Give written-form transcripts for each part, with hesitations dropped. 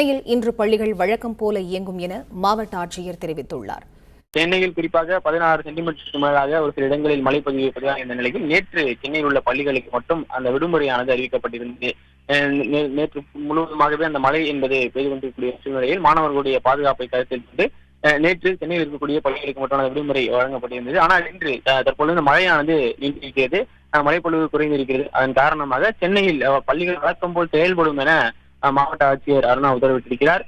சென்னையில் இன்று பள்ளிகள் வழக்கம் போல இயங்கும் என மாவட்ட ஆட்சியர் தெரிவித்துள்ளார். சென்னையில் குறிப்பாக 16 சென்டிமீட்டருக்கு மேலாக ஒரு சில இடங்களில் மழை பதிவாக இந்த நிலையில் நேற்று சென்னையில் உள்ள பள்ளிகளுக்கு மட்டும் அந்த விடுமுறையானது அறிவிக்கப்பட்டிருந்தது. நேற்று முழுவதுமாகவே அந்த மழை என்பது பெய்து கொண்டிருக்கக்கூடிய சூழ்நிலையில் மாணவர்களுடைய பாதுகாப்பை கருத்தில் கொண்டு நேற்று சென்னையில் இருக்கக்கூடிய பள்ளிகளுக்கு மட்டும் விடுமுறை வழங்கப்பட்டிருந்தது. ஆனால் இன்று தற்பொழுது இந்த மழையானது நீண்டிருக்கிறது, மழைப்பொழிவு குறைந்திருக்கிறது. அதன் காரணமாக சென்னையில் பள்ளிகள் வழக்கம் போல் செயல்படும் என மாவட்ட ஆட்சியர் அருணா உத்தரவிட்டிருக்கிறார்.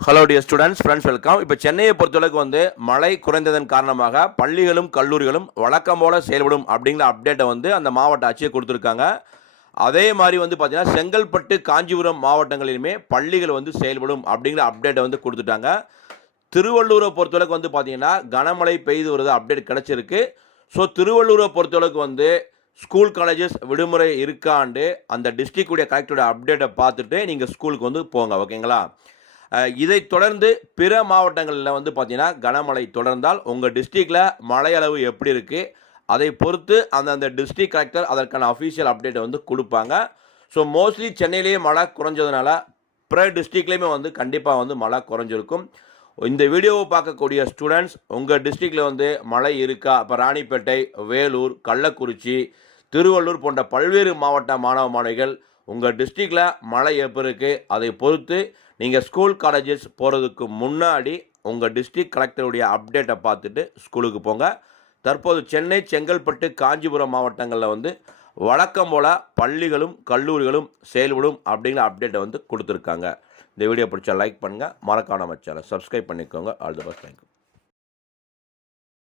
Hello dear students, friends, welcome. இப்போ சென்னையை பொறுத்தளவுக்கு மழை குறைந்ததன் காரணமாக பள்ளிகளும் கல்லூரிகளும் வழக்கம் போல செயல்படும் அப்படிங்கிற அப்டேட்டை அந்த மாவட்ட ஆட்சியர் கொடுத்துருக்காங்க. அதே மாதிரி பார்த்தீங்கன்னா செங்கல்பட்டு, காஞ்சிபுரம் மாவட்டங்களிலுமே பள்ளிகள் செயல்படும் அப்படிங்கிற அப்டேட்டை கொடுத்துட்டாங்க. திருவள்ளூரை பொறுத்தளவுக்கு பார்த்தீங்கன்னா கனமழை பெய்து வருது அப்டேட் கிடச்சிருக்கு. ஸோ திருவள்ளூரை பொறுத்தளவுக்கு ஸ்கூல் காலேஜஸ் விடுமுறை இருக்காண்டு அந்த டிஸ்ட்ரிக்டுடைய கலெக்டருடைய அப்டேட்டை பார்த்துட்டு நீங்கள் ஸ்கூலுக்கு போங்க, ஓகேங்களா? இதை தொடர்ந்து பிற மாவட்டங்களில் பார்த்தீங்கன்னா கனமழை தொடர்ந்தால் உங்கள் டிஸ்ட்ரிக்டில் மழை அளவு எப்படி இருக்குது அதை பொறுத்து அந்த டிஸ்ட்ரிக்ட் கலெக்டர் அதற்கான அஃபீஷியல் அப்டேட்டை கொடுப்பாங்க. ஸோ மோஸ்ட்லி சென்னையிலேயே மழை குறைஞ்சதுனால பிற டிஸ்ட்ரிக்ட்லேயுமே கண்டிப்பாக மழை குறைஞ்சிருக்கும். இந்த வீடியோவை பார்க்கக்கூடிய ஸ்டூடெண்ட்ஸ் உங்கள் டிஸ்ட்ரிக்டில் மழை இருக்கா? இப்போ ராணிப்பேட்டை, வேலூர், கள்ளக்குறிச்சி, திருவள்ளூர் போன்ற பல்வேறு மாவட்ட மாணவ மாணவிகள் உங்கள் டிஸ்ட்ரிக்டில் மழை எப்போ இருக்குது அதை பொறுத்து நீங்கள் ஸ்கூல் காலேஜஸ் போகிறதுக்கு முன்னாடி உங்கள் டிஸ்ட்ரிக்ட் கலெக்டருடைய அப்டேட்டை பார்த்துட்டு ஸ்கூலுக்கு போங்க. தற்போது சென்னை, செங்கல்பட்டு, காஞ்சிபுரம் மாவட்டங்களில் வழக்கம் போல் பள்ளிகளும் கல்லூரிகளும் செயல்படும் அப்படிங்கிற அப்டேட்டை கொடுத்துருக்காங்க. இந்த வீடியோ பிடிச்சா லைக் பண்ணுங்கள், மறக்காம நம்ம சேனலை சப்ஸ்கிரைப் பண்ணிக்கோங்க. All the best. தேங்க்யூ.